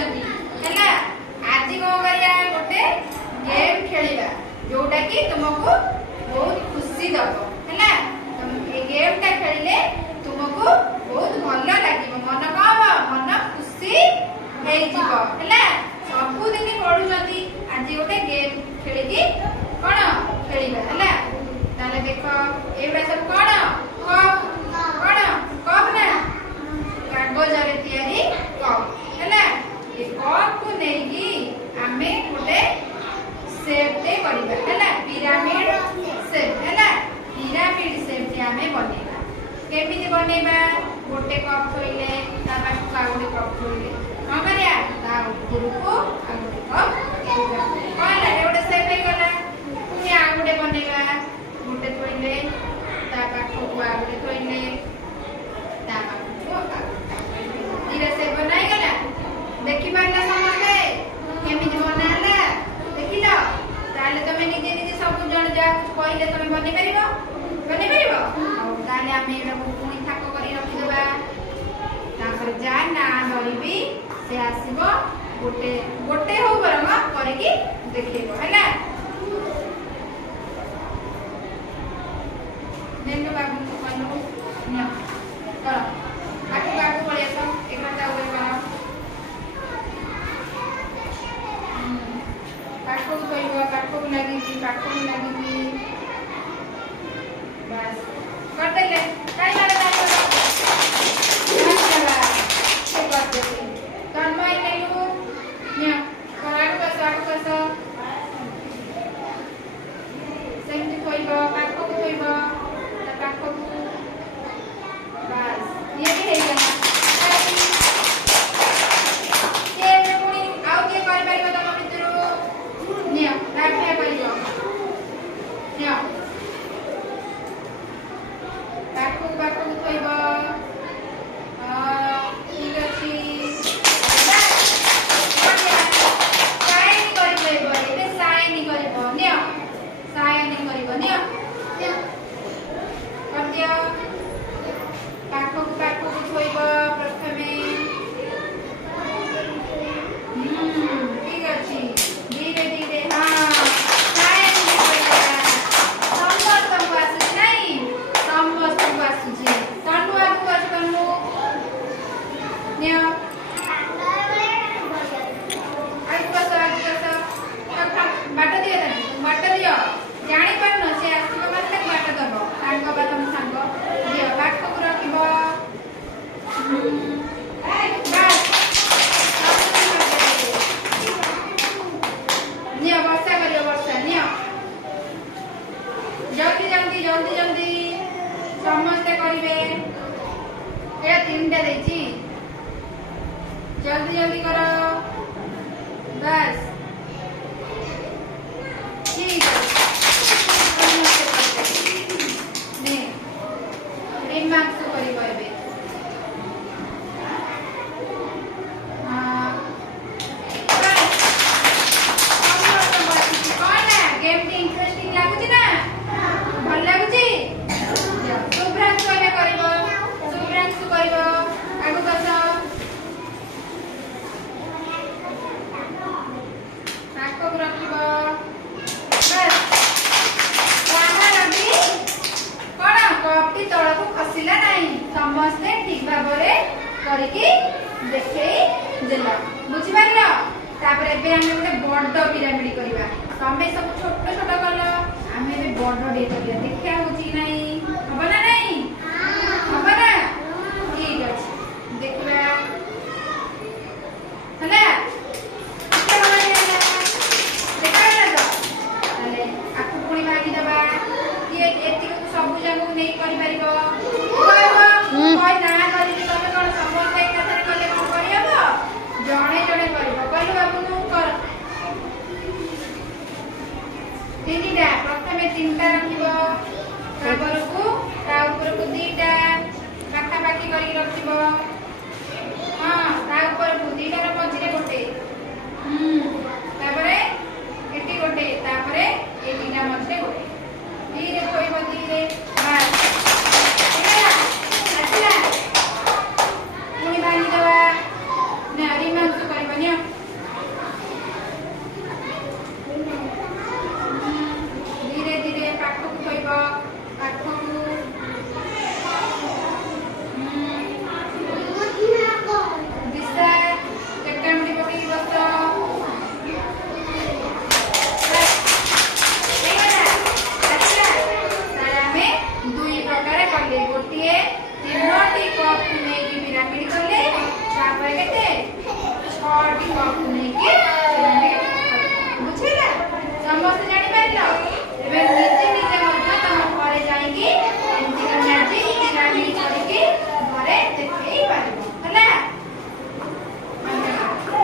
କରୁଛନ୍ତି ହେଲା। ଆଜି କଣ କରିବା गोटे गेम खेलिबा जोटा कि तुमको बहुत खुशी दब है। ये गेम टा खेलिले तुमको बहुत भल लगे मन कह मन खुशी है सबुदिन पढ़ुंट आज गोटे गेम खेलिकी कौन खेलिबा है। ताले देख एगुड़ा सब कौन कप कौन कप ना कागज तैयारी कप है। ये कप को नहीं आमे गोटे शेप टे करिबा है पिरामिड शेप है। पिरामिड शेप टे आमे बनेबा केमिति बनेबा गोटे कप थोइले ता पाछू आ गोटे कप थोइले कौन करिया ता ऊपर को आ गोटे कप कौन ला गोटे शेप हे गला पुनी आ गोटे बनेबा गोटे थोइले ता पाछू को आ गोटे थोइले ता पाछू को धीरे शेप बनाई गला। देखि पारला समझे केमिति बनाला देखिलो ताले तमे निजे निजे सब जण जा कहले तमे बने परिबो ताले आमे एटा पुनी थाको करी रखि देबा तापर जा ना धरिबी से आसीबो गोटे गोटे हो बरम करके देखिबो हैला। नेनु बाबू कोनु न कर आके बाबू पळे आसो एकटा उरे कर पाखो कहिबो पाखो लागि बस कर देले काई मारे बाबू चला से कर देले तन्मय लेलु न कराडू कसो सेमति कहिबो पाखो कहिबो ता पाखो बस ये भी है गला ये पुनी आउ के कर परिबो तम मित्रु निया राखिया परिबो निया पाखो कहिबो ठीक अछि साइन करिबो एते साइन करिबो निया साइन करिबो निया कर दिया पाखो कहिबो प्रथमे ठीक अछि धीरे धीरे हां साइन करिबो समस्त आसुची नहीं समस्त आसुची तनु आगु आसु तनु निया बाट दियो जानी पारन से आसीबो माने बाट दबो सांग बा तुम सांग दियो बाट को रखिबो निया वर्षा करियो वर्षा निया जल्दी समस्ते करिवे ए तीनटा देछि जल्दी करो बस ठीक ने रिमार्क्स करी कहबे हां कौन है गेम टी इंटरेस्टिंग लागुची ना भल लागुची शुभ्रांशु कहबे करबो शुभ्रांशु करबो आगु कस ताको रखिबो बस बाहर कौन कपटी तलक खसिला नहीं समस्ते ठीक भाबरे करिकी देखै देला बुझि पारलो। तापर एबे हम गोटे बड़ पिरामिड करबा तमे सब छोट छोट करलो आमे एबे बड़ डे करिया देखिया होची नहीं हबो ना नहीं हबो ना ठीक अछि देखबा हला सब जगह नहीं करि परिबो कोइ ना करि तमे कोन समस्त एक कथरे कले कोन करियबो जणे जणे करिबो कहलु बाबू तू कर तीनटा प्रथमे तीनटा रखिबो तापर को ता ऊपर को दीटा काटा बाकी करि रखिबो हां ता ऊपर को दीटा र मझिरे गोटे तापरे एटी गोटे तापरे ए दीटा मझिरे गोटे धीरे कोइबो धीरे बस अच्छा पुनी बांधी दवा ना रिमांसु करिबो नियो ସମସ୍ତେ